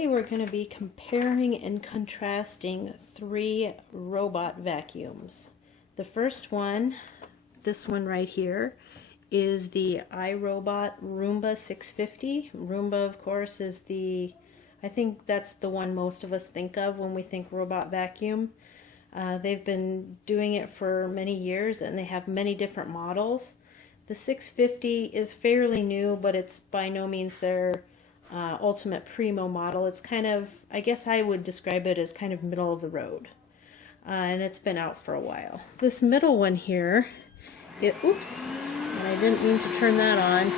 Today we're going to be comparing and contrasting three robot vacuums. The first one, this one right here, is the Irobot Roomba 650. Roomba, of course, is I think that's the one most of us think of when we think robot vacuum. They've been doing it for many years and they have many different models. The 650 is fairly new, but it's by no means their ultimate primo model. It's kind of, I guess I would describe it as kind of middle of the road. And it's been out for a while. This middle one here, oops, and I didn't mean to turn that on.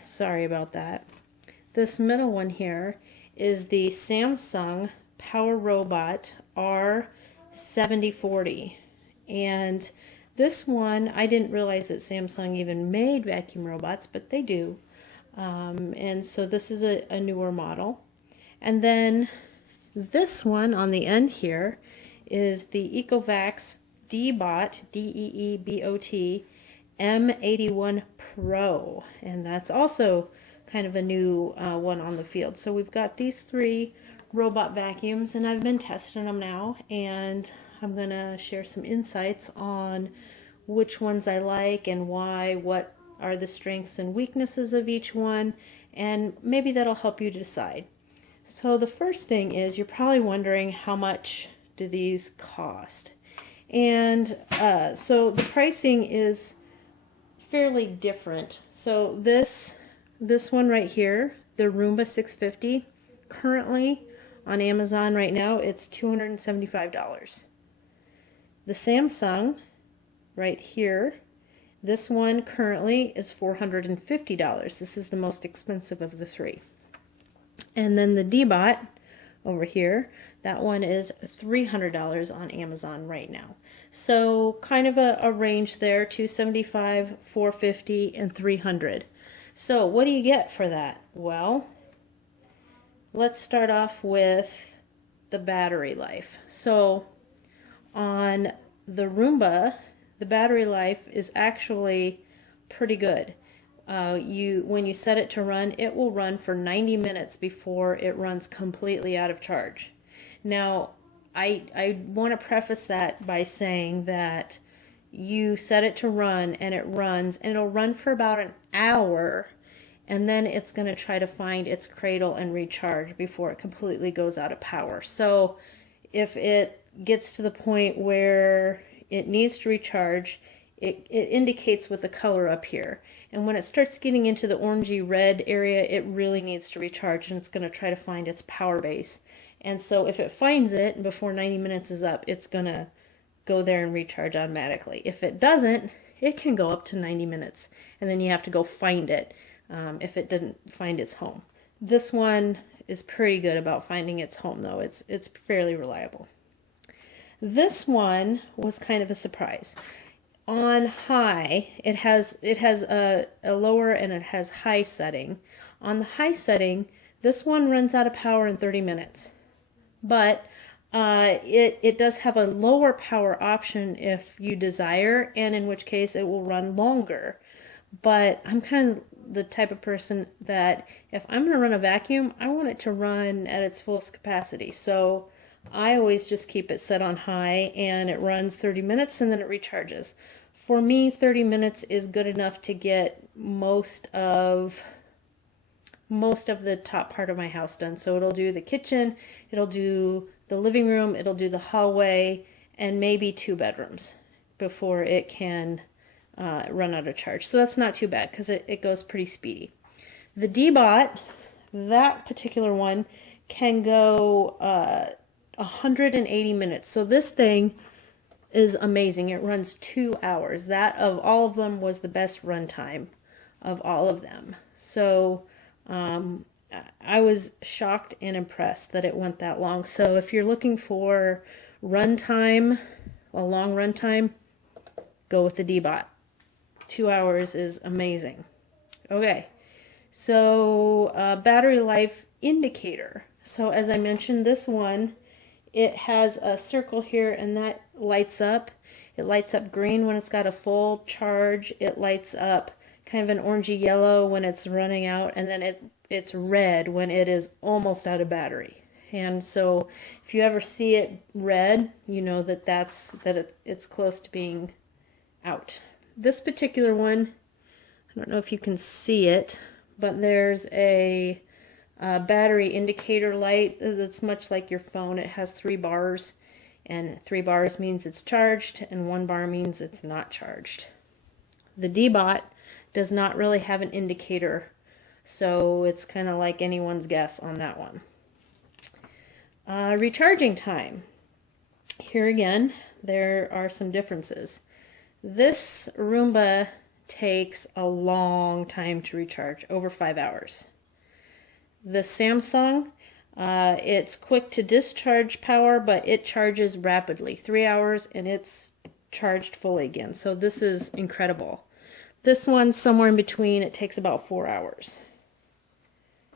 Sorry about that. This middle one here is the Samsung PowerBot R7040. And this one, I didn't realize that Samsung even made vacuum robots, but they do. And so this is a newer model. And then this one on the end here is the Ecovacs DeeBot, D-E-E-B-O-T, M81 Pro. And that's also kind of a new one on the field. So we've got these three robot vacuums, and I've been testing them now, and I'm going to share some insights on which ones I like and why, what are the strengths and weaknesses of each one, and maybe that'll help you decide. So the first thing is, you're probably wondering, how much do these cost? And so the pricing is fairly different. So this one right here, the Roomba 650, currently on Amazon right now, it's $275. The Samsung right here, this one currently is $450. This is the most expensive of the three. And then the DeeBot over here, that one is $300 on Amazon right now. So kind of a range there, $275, $450, and $300. So what do you get for that? Well, let's start off with the battery life. So on the Roomba, the battery life is actually pretty good. When you set it to run, it will run for 90 minutes before it runs completely out of charge. Now, I want to preface that by saying that you set it to run and it runs, and it'll run for about an hour, and then it's going to try to find its cradle and recharge before it completely goes out of power. So if it gets to the point where it needs to recharge, it indicates with the color up here. And when it starts getting into the orangey red area, it really needs to recharge, and it's going to try to find its power base. And so if it finds it before 90 minutes is up, it's going to go there and recharge automatically. If it doesn't, it can go up to 90 minutes, and then you have to go find it if it didn't find its home. This one is pretty good about finding its home, though. It's fairly reliable. This one was kind of a surprise. On high, it has a lower and it has high setting. On the high setting, this one runs out of power in 30 minutes. But it does have a lower power option if you desire, and in which case it will run longer. But I'm kind of the type of person that if I'm going to run a vacuum, I want it to run at its fullest capacity. So I always just keep it set on high, and it runs 30 minutes and then it recharges. For me, 30 minutes is good enough to get most of the top part of my house done. So it'll do the kitchen, it'll do the living room, it'll do the hallway, and maybe 2 bedrooms before it can run out of charge. So that's not too bad because it goes pretty speedy. The DeeBot, that particular one, can go 180 minutes. So this thing is amazing. It runs 2 hours. That, of all of them, was the best run time of all of them. So I was shocked and impressed that it went that long. So if you're looking for run time, a long run time, go with the DeeBot. 2 hours is amazing. Okay, so battery life indicator. So as I mentioned, this one, it has a circle here, and that lights up. It lights up green when it's got a full charge. It lights up kind of an orangey yellow when it's running out, and then it's red when it is almost out of battery. And so if you ever see it red, you know that it's close to being out. This particular one, I don't know if you can see it, but there's a battery indicator light that's much like your phone. It has 3 bars, and 3 bars means it's charged, and 1 bar means it's not charged. The DeeBot does not really have an indicator, so it's kind of like anyone's guess on that one. Recharging time. Here again, there are some differences. This Roomba takes a long time to recharge, over 5 hours. The Samsung, it's quick to discharge power, but it charges rapidly. 3 hours and it's charged fully again. So this is incredible. This one's somewhere in between. It takes about 4 hours.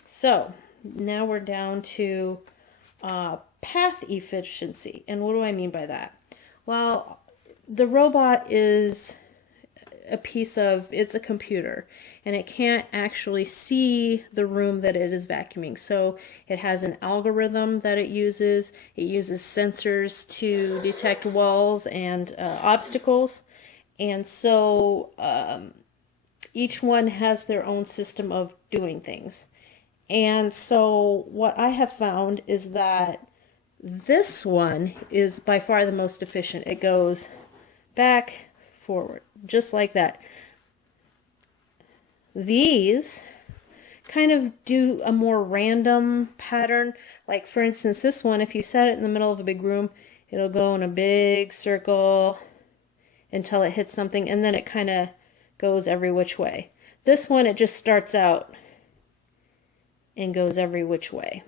So now we're down to path efficiency. And what do I mean by that? Well, the robot is it's a computer, and it can't actually see the room that it is vacuuming. So it has an algorithm that it uses. It uses sensors to detect walls and obstacles. And so each one has their own system of doing things. And so what I have found is that this one is by far the most efficient. It goes back, forward, just like that. These kind of do a more random pattern. Like for instance, this one, if you set it in the middle of a big room, it'll go in a big circle until it hits something, and then it kind of goes every which way. This one, it just starts out and goes every which way.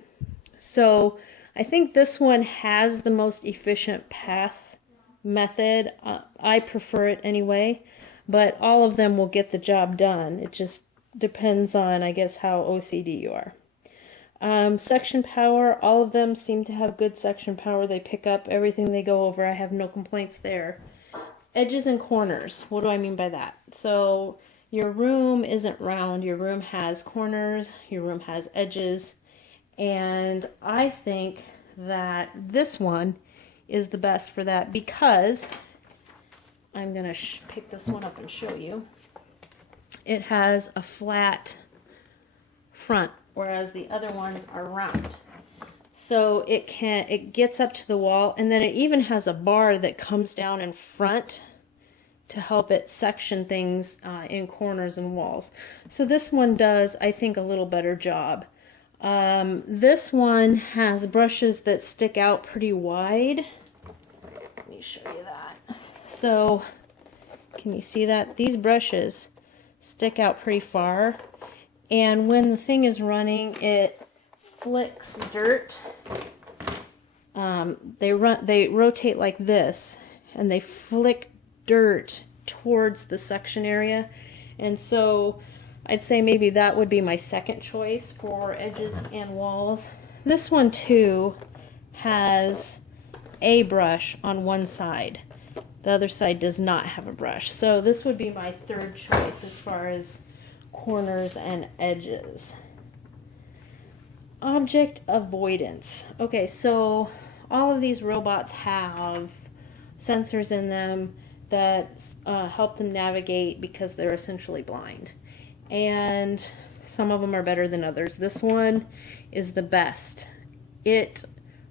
So I think this one has the most efficient path method. I prefer it anyway, but all of them will get the job done. It just depends on, I guess, how OCD you are. Section power, all of them seem to have good section power. They pick up everything they go over. I have no complaints there. Edges and corners, what do I mean by that? So your room isn't round. Your room has corners. Your room has edges. And I think that this one is the best for that, because I'm going to pick this one up and show you. It has a flat front, whereas the other ones are round. So it gets up to the wall, and then it even has a bar that comes down in front to help it section things in corners and walls. So this one does, I think, a little better job. This one has brushes that stick out pretty wide. Let me show you that. So, can you see that? These brushes stick out pretty far, and when the thing is running, it flicks dirt. They rotate like this, and they flick dirt towards the section area, and so I'd say maybe that would be my second choice for edges and walls. This one too has a brush on one side. The other side does not have a brush. So this would be my third choice as far as corners and edges. Object avoidance. Okay, so all of these robots have sensors in them that help them navigate because they're essentially blind. And some of them are better than others. This one is the best. It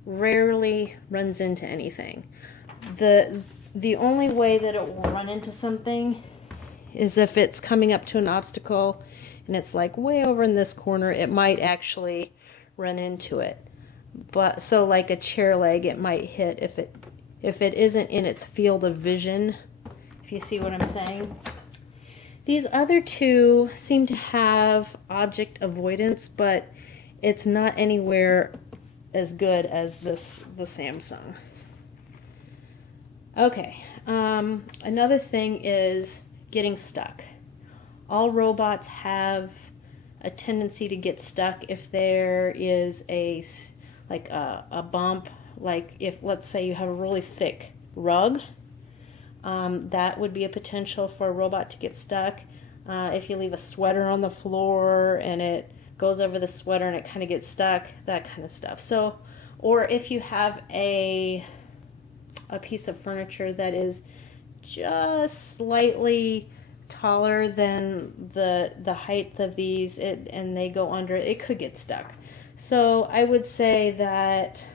rarely runs into anything. The only way that it will run into something is if it's coming up to an obstacle and it's like way over in this corner. It might actually run into it. But so like a chair leg, it might hit if it isn't in its field of vision, if you see what I'm saying. These other two seem to have object avoidance, but it's not anywhere as good as the Samsung. Okay, another thing is getting stuck. All robots have a tendency to get stuck if there is a bump, like if, let's say, you have a really thick rug. That would be a potential for a robot to get stuck. If you leave a sweater on the floor and it goes over the sweater and it kind of gets stuck, that kind of stuff. So, or if you have a piece of furniture that is just slightly taller than the height of these, and they go under, it could get stuck. So I would say that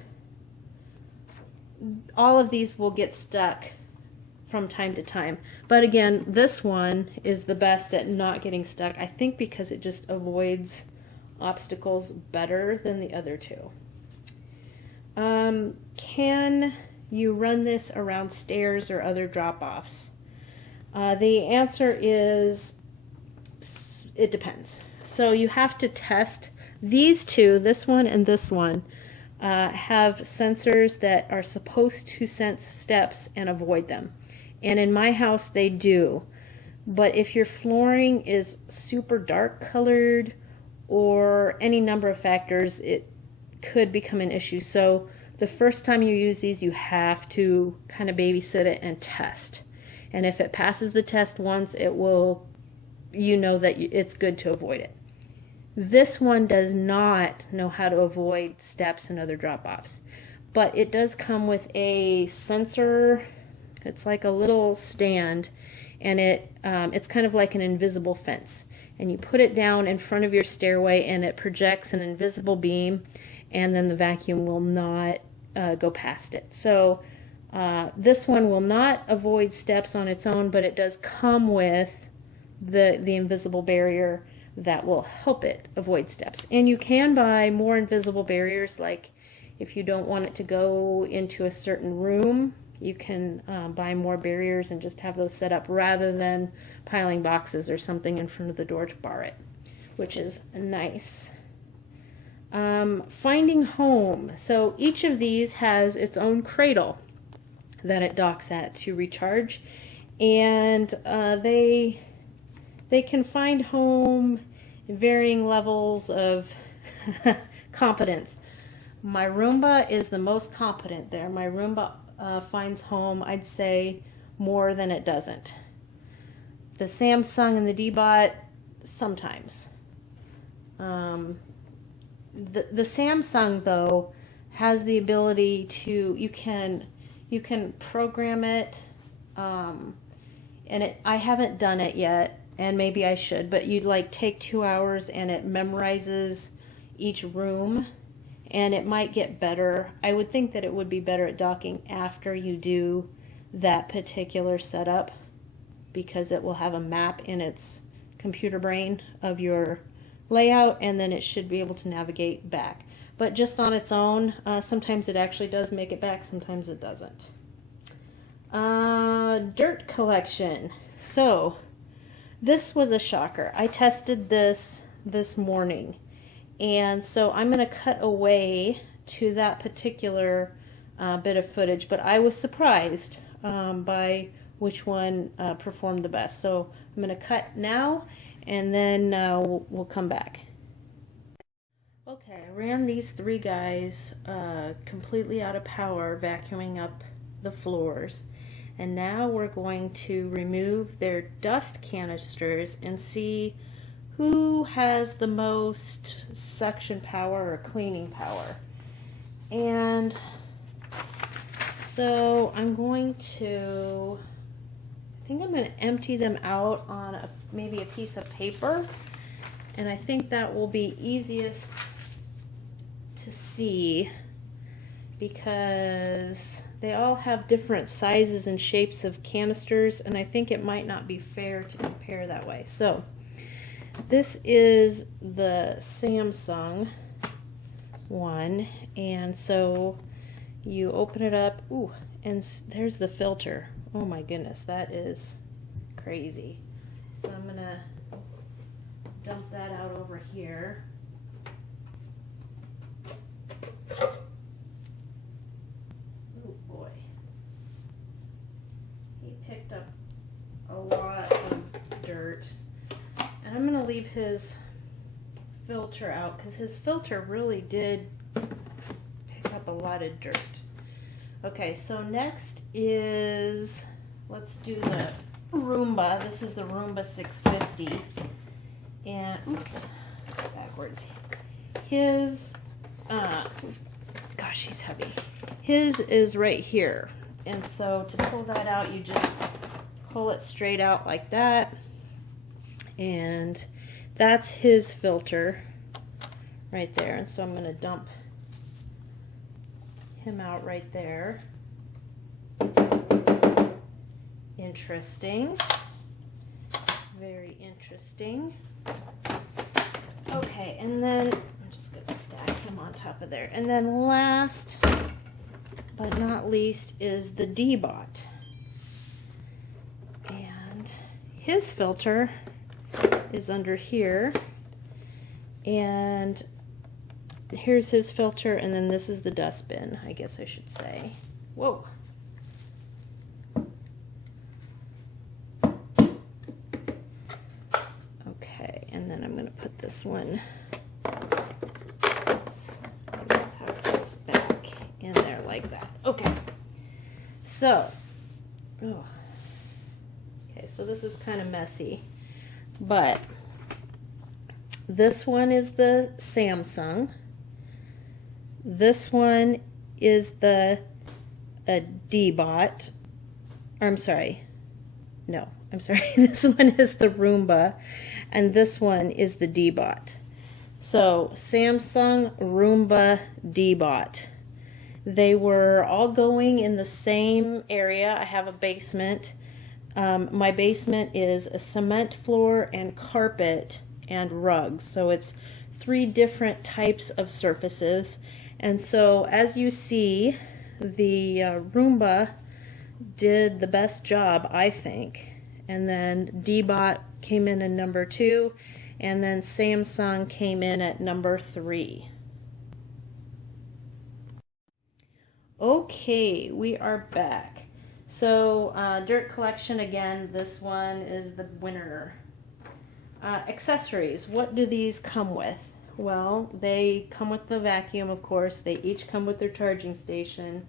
all of these will get stuck from time to time. But again, this one is the best at not getting stuck, I think, because it just avoids obstacles better than the other two. Can you run this around stairs or other drop-offs? The answer is it depends. So you have to test these two, this one and this one, have sensors that are supposed to sense steps and avoid them. And in my house they do. But if your flooring is super dark colored or any number of factors, it could become an issue. So the first time you use these, you have to kind of babysit it and test. And if it passes the test once, it will, you know that it's good to avoid it. This one does not know how to avoid steps and other drop-offs, but it does come with a sensor. It's like a little stand, and it's kind of like an invisible fence. And you put it down in front of your stairway, and it projects an invisible beam, and then the vacuum will not go past it. So this one will not avoid steps on its own, but it does come with the invisible barrier that will help it avoid steps. And you can buy more invisible barriers, like if you don't want it to go into a certain room, you can buy more barriers and just have those set up rather than piling boxes or something in front of the door to bar it, which is nice. Finding home. So each of these has its own cradle that it docks at to recharge, and they can find home in varying levels of competence. My Roomba is the most competent there. My Roomba finds home, I'd say, more than it doesn't. The Samsung and the DeeBot, sometimes. The Samsung, though, has the ability to, you can program it, and I haven't done it yet, and maybe I should, but you'd like take 2 hours and it memorizes each room, and it might get better. I would think that it would be better at docking after you do that particular setup, because it will have a map in its computer brain of your layout, and then it should be able to navigate back. But just on its own, sometimes it actually does make it back, sometimes it doesn't. Dirt collection. So this was a shocker. I tested this morning, and so I'm going to cut away to that particular bit of footage, but I was surprised by which one performed the best. So I'm going to cut now, and then we'll come back. Okay, I ran these three guys completely out of power, vacuuming up the floors. And now we're going to remove their dust canisters and see who has the most suction power or cleaning power. And so I'm going to, I think I'm going to empty them out on maybe a piece of paper. And I think that will be easiest to see because they all have different sizes and shapes of canisters, and I think it might not be fair to compare that way. So this is the Samsung one, and so you open it up, ooh, and there's the filter. Oh my goodness, that is crazy. So I'm gonna dump that out over here. Picked up a lot of dirt, and I'm going to leave his filter out because his filter really did pick up a lot of dirt. Okay, so next is, let's do the Roomba. This is the Roomba 650, and oops, back backwards. His, gosh, he's heavy. His is right here. And so to pull that out, you just pull it straight out like that. And that's his filter right there. And so I'm going to dump him out right there. Interesting. Very interesting. Okay, and then I'm just going to stack him on top of there. And then last but not least is the DeeBot. And his filter is under here. And here's his filter, and then this is the dustbin, I guess I should say. Whoa. Okay, and then I'm going to put this one, oops, that's how it goes back in there like that. Okay, so, oh, okay, so this is kind of messy, but this one is the Samsung. This one is the DeeBot. I'm sorry. No, I'm sorry. This one is the Roomba, and this one is the DeeBot. So Samsung, Roomba, DeeBot. They were all going in the same area. I have a basement. My basement is a cement floor and carpet and rugs. So it's 3 different types of surfaces. And so as you see, the Roomba did the best job, I think. And then DeeBot came in at number 2, and then Samsung came in at number 3. Okay, we are back. So dirt collection again, this one is the winner. Accessories, what do these come with? Well, they come with the vacuum, of course. They each come with their charging station.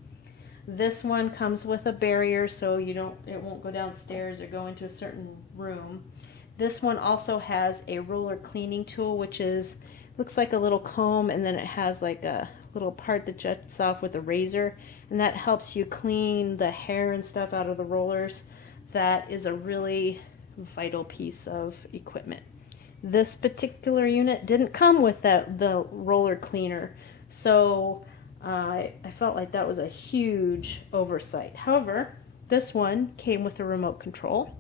This one comes with a barrier, so it won't go downstairs or go into a certain room. This one also has a roller cleaning tool, which looks like a little comb, and then it has like a little part that juts off with a razor, and that helps you clean the hair and stuff out of the rollers. That is a really vital piece of equipment. This particular unit didn't come with the roller cleaner, so I felt like that was a huge oversight. However, this one came with a remote control,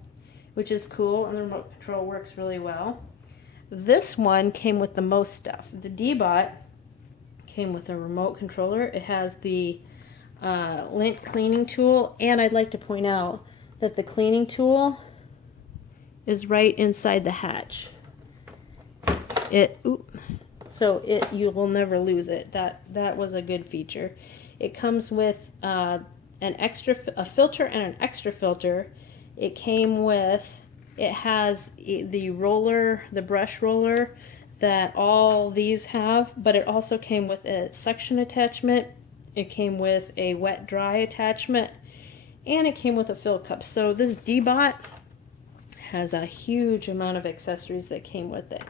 which is cool, and the remote control works really well. This one came with the most stuff. The DeeBot came with a remote controller. It has the lint cleaning tool, and I'd like to point out that the cleaning tool is right inside the hatch. So you will never lose it. That was a good feature. It comes with a filter and an extra filter. It has the brush roller that all these have, but it also came with a suction attachment. It came with a wet dry attachment, and it came with a fill cup. So this DeeBot has a huge amount of accessories that came with it.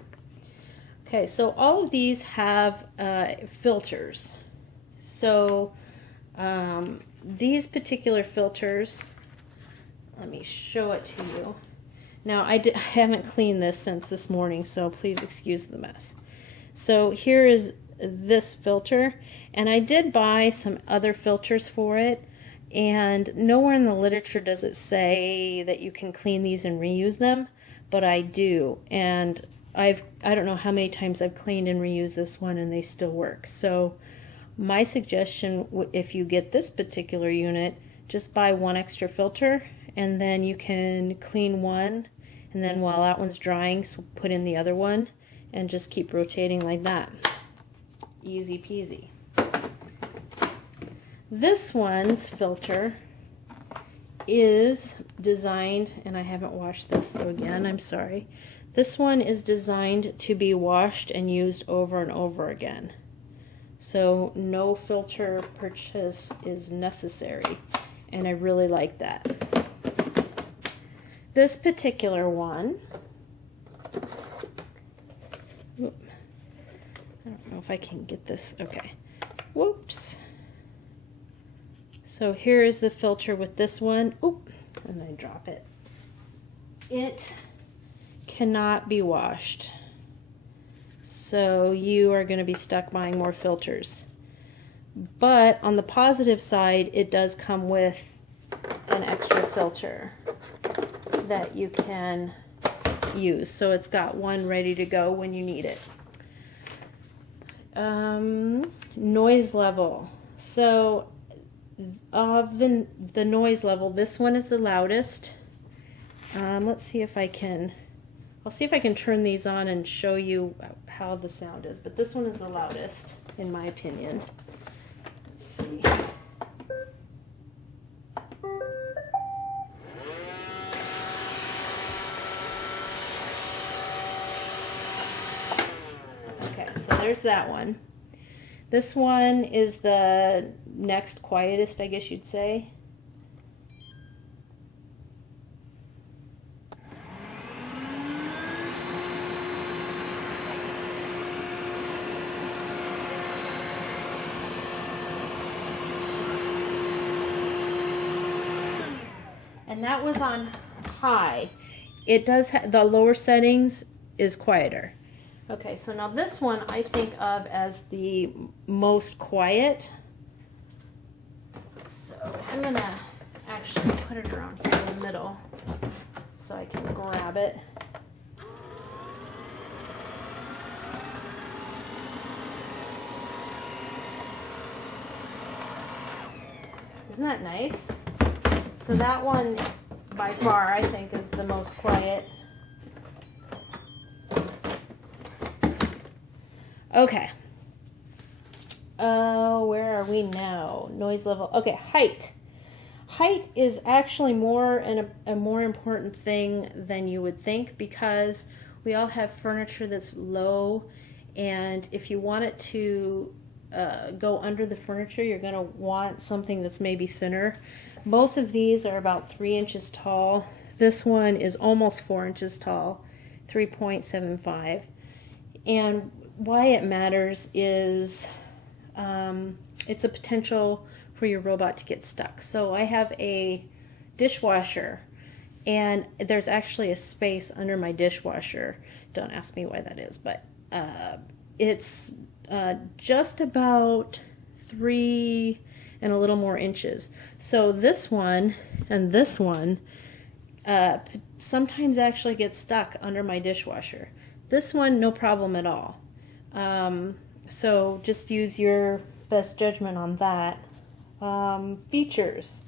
Okay, so all of these have filters. So these particular filters, let me show it to you. Now I haven't cleaned this since this morning, so please excuse the mess. So here is this filter, and I did buy some other filters for it, and nowhere in the literature does it say that you can clean these and reuse them, but I do, and I don't know how many times I've cleaned and reused this one, and they still work. So my suggestion, if you get this particular unit, just buy one extra filter, and then you can clean one, and then while that one's drying, so put in the other one, and just keep rotating like that. Easy peasy. This one's filter is designed, and I haven't washed this, so again, I'm sorry. This one is designed to be washed and used over and over again. So no filter purchase is necessary, and I really like that. This particular one if I can get this. Okay. Whoops. So here is the filter with this one. Oop, and I drop it. It cannot be washed. So you are going to be stuck buying more filters. But on the positive side, it does come with an extra filter that you can use. So it's got one ready to go when you need it. Noise level. So of the noise level, this one is the loudest. Let's see if I can, I'll see if I can turn these on and show you how the sound is, but this one is the loudest in my opinion. Let's see. Okay, so there's that one. This one is the next quietest, I guess you'd say. And that was on high. It does the lower settings is quieter. Okay, so now this one I think of as the most quiet. So I'm gonna actually put it around here in the middle so I can grab it. Isn't that nice? So that one by far I think is the most quiet. Okay. Where are we now? Noise level. Okay, height. Height is actually a more important thing than you would think, because we all have furniture that's low, and if you want it to go under the furniture, you're going to want something that's maybe thinner. Both of these are about 3 inches tall. This one is almost 4 inches tall, 3.75. And why it matters is it's a potential for your robot to get stuck. So I have a dishwasher, and there's actually a space under my dishwasher. Don't ask me why that is, but it's just about 3 and a little more inches. So this one and this one sometimes actually get stuck under my dishwasher. This one, no problem at all. So just use your best judgment on that. Features.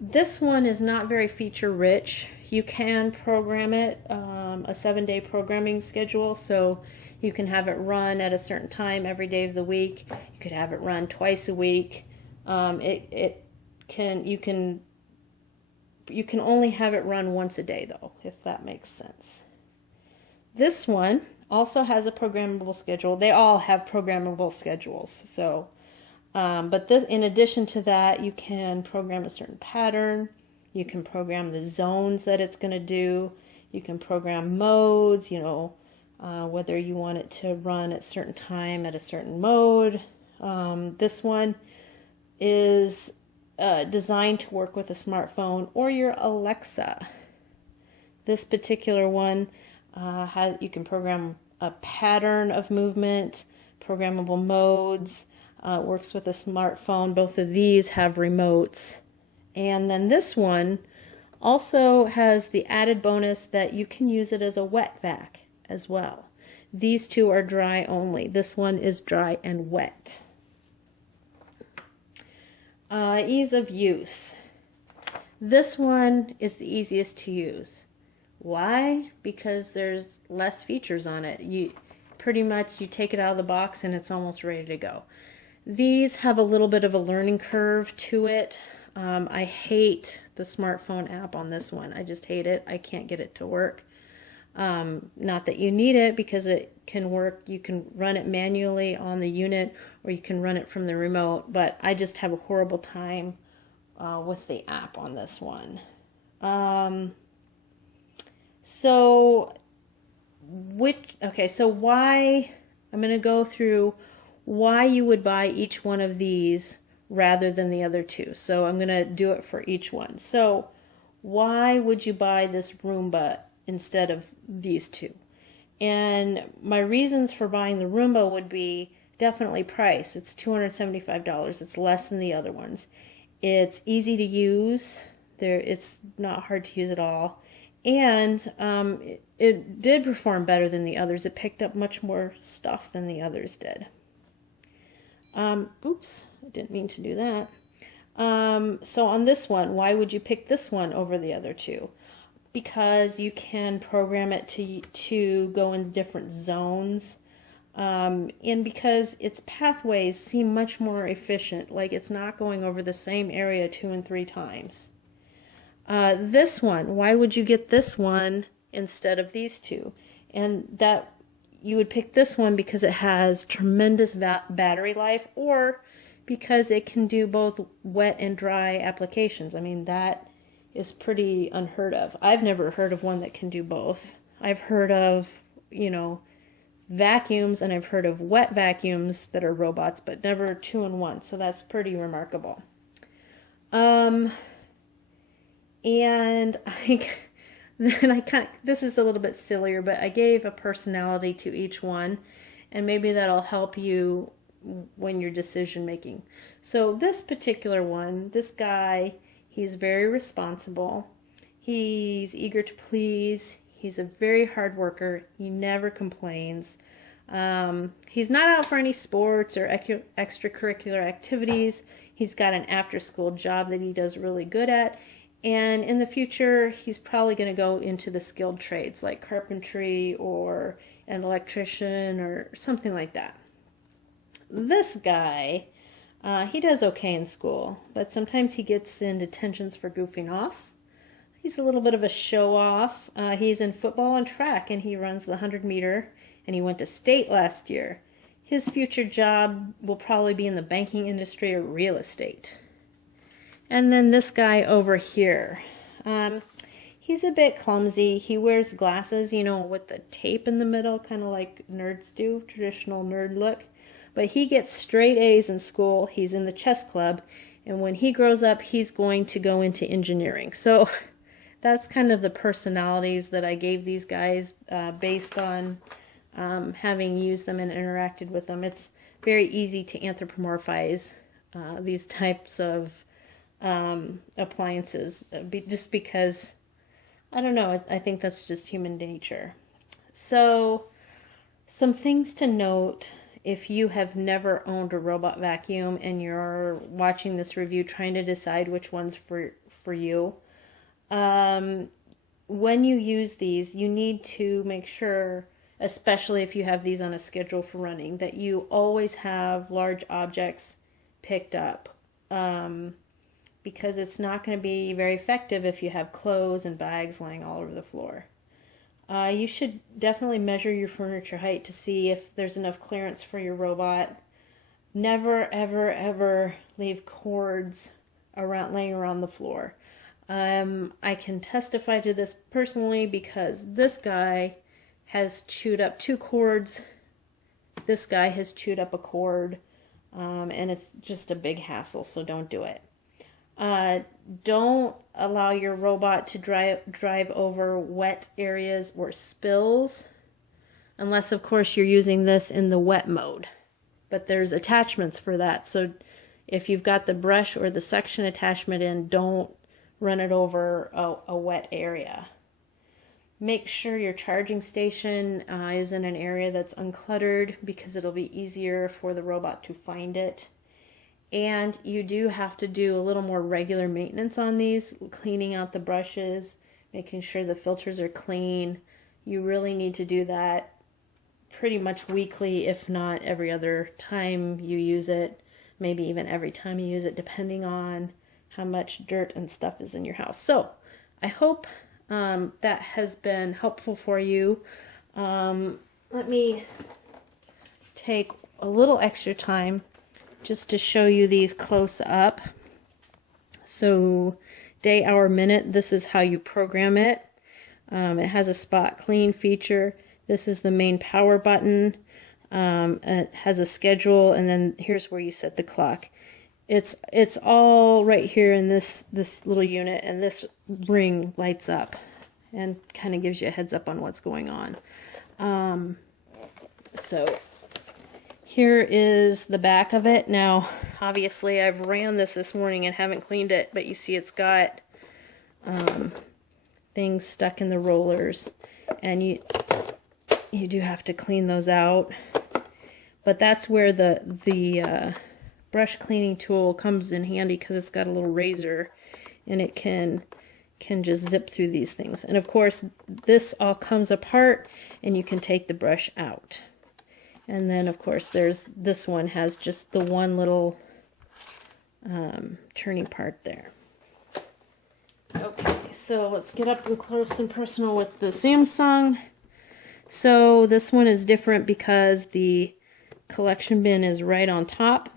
This one is not very feature rich. You can program it, a 7-day programming schedule, so you can have it run at a certain time every day of the week. You could have it run twice a week. You can only have it run once a day though, if that makes sense. This one also has a programmable schedule. They all have programmable schedules. So, but this, in addition to that, you can program a certain pattern. You can program the zones that it's going to do. You can program modes, whether you want it to run at a certain time at a certain mode. This one is designed to work with a smartphone or your Alexa. This particular one you can program a pattern of movement, programmable modes, works with a smartphone. Both of these have remotes. And then this one also has the added bonus that you can use it as a wet vac as well. These two are dry only. This one is dry and wet. Ease of use. This one is the easiest to use. Why? Because there's less features on it. You take it out of the box and it's almost ready to go. These have a little bit of a learning curve to it. I hate the smartphone app on this one. I just hate it. I can't get it to work. Not that you need it, because it can work. You can run it manually on the unit, or you can run it from the remote, but I just have a horrible time with the app on this one. So why I'm going to go through why you would buy each one of these rather than the other two. So I'm going to do it for each one. So why would you buy this Roomba instead of these two? And my reasons for buying the Roomba would be definitely price. It's $275. It's less than the other ones. It's easy to use. It's not hard to use at all. And it did perform better than the others. It picked up much more stuff than the others did. Oops, I didn't mean to do that. So on this one, why would you pick this one over the other two? Because you can program it to go in different zones. And because its pathways seem much more efficient, like it's not going over the same area 2 and 3 times. This one, why would you get this one instead of these two? And that you would pick this one because it has tremendous battery life, or because it can do both wet and dry applications. I mean, that is pretty unheard of. I've never heard of one that can do both. I've heard of, vacuums, and I've heard of wet vacuums that are robots, but never 2-in-1. So that's pretty remarkable. And this is a little bit sillier, but I gave a personality to each one, and maybe that'll help you when you're decision making. So this particular one, this guy, he's very responsible. He's eager to please. He's a very hard worker. He never complains. He's not out for any sports or extracurricular activities. He's got an after-school job that he does really good at. And in the future, he's probably going to go into the skilled trades like carpentry or an electrician or something like that. This guy, he does okay in school, but sometimes he gets in detentions for goofing off. He's a little bit of a show-off. He's in football and track, and he runs the 100-meter, and he went to state last year. His future job will probably be in the banking industry or real estate. And then this guy over here, he's a bit clumsy. He wears glasses, with the tape in the middle, kind of like nerds do, traditional nerd look. But he gets straight A's in school. He's in the chess club. And when he grows up, he's going to go into engineering. So that's kind of the personalities that I gave these guys based on having used them and interacted with them. It's very easy to anthropomorphize these types of appliances just because, I don't know, I think that's just human nature. So some things to note if you have never owned a robot vacuum and you're watching this review trying to decide which one's for you. When you use these, you need to make sure, especially if you have these on a schedule for running, that you always have large objects picked up. Because it's not going to be very effective if you have clothes and bags lying all over the floor. You should definitely measure your furniture height to see if there's enough clearance for your robot. Never, ever, ever leave cords laying around the floor. I can testify to this personally because this guy has chewed up 2 cords. This guy has chewed up a cord, and it's just a big hassle, so don't do it. Don't allow your robot to drive over wet areas or spills, unless of course you're using this in the wet mode. But there's attachments for that, so if you've got the brush or the suction attachment in, don't run it over a wet area. Make sure your charging station is in an area that's uncluttered because it'll be easier for the robot to find it. And you do have to do a little more regular maintenance on these, cleaning out the brushes, making sure the filters are clean. You really need to do that pretty much weekly, if not every other time you use it, maybe even every time you use it, depending on how much dirt and stuff is in your house. So I hope that has been helpful for you. Let me take a little extra time just to show you these close up. So day, hour, minute, this is how you program it. It has a spot clean feature. This is the main power button. It has a schedule, and then here's where you set the clock. It's all right here in this little unit, and this ring lights up and kind of gives you a heads up on what's going on. So here is the back of it. Now, obviously, I've ran this morning and haven't cleaned it, but you see it's got things stuck in the rollers, and you do have to clean those out. But that's where the brush cleaning tool comes in handy, because it's got a little razor and it can just zip through these things. And of course, this all comes apart and you can take the brush out. And then of course this one has just the one little turning part there. Okay, so let's get up close and personal with the Samsung. So this one is different because the collection bin is right on top.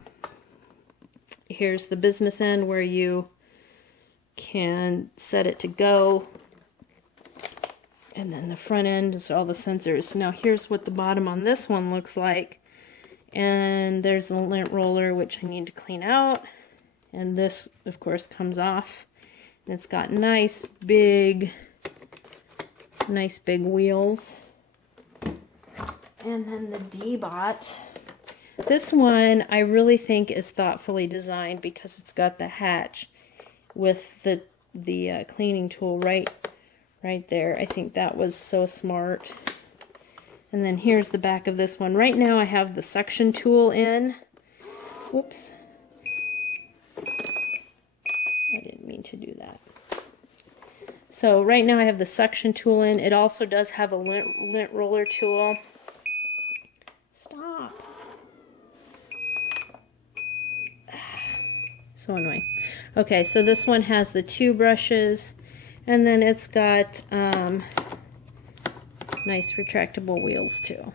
Here's the business end where you can set it to go. And then the front end is all the sensors. Now here's what the bottom on this one looks like. And there's the lint roller, which I need to clean out. And this, of course, comes off. And it's got nice big wheels. And then the DeeBot. This one I really think is thoughtfully designed, because it's got the hatch with the cleaning tool right there. I think that was so smart. And then here's the back of this one. Right now I have the suction tool in. Whoops. I didn't mean to do that. So right now I have the suction tool in. It also does have a lint roller tool. Stop. So annoying. Okay, so this one has the 2 brushes, and then it's got nice retractable wheels too.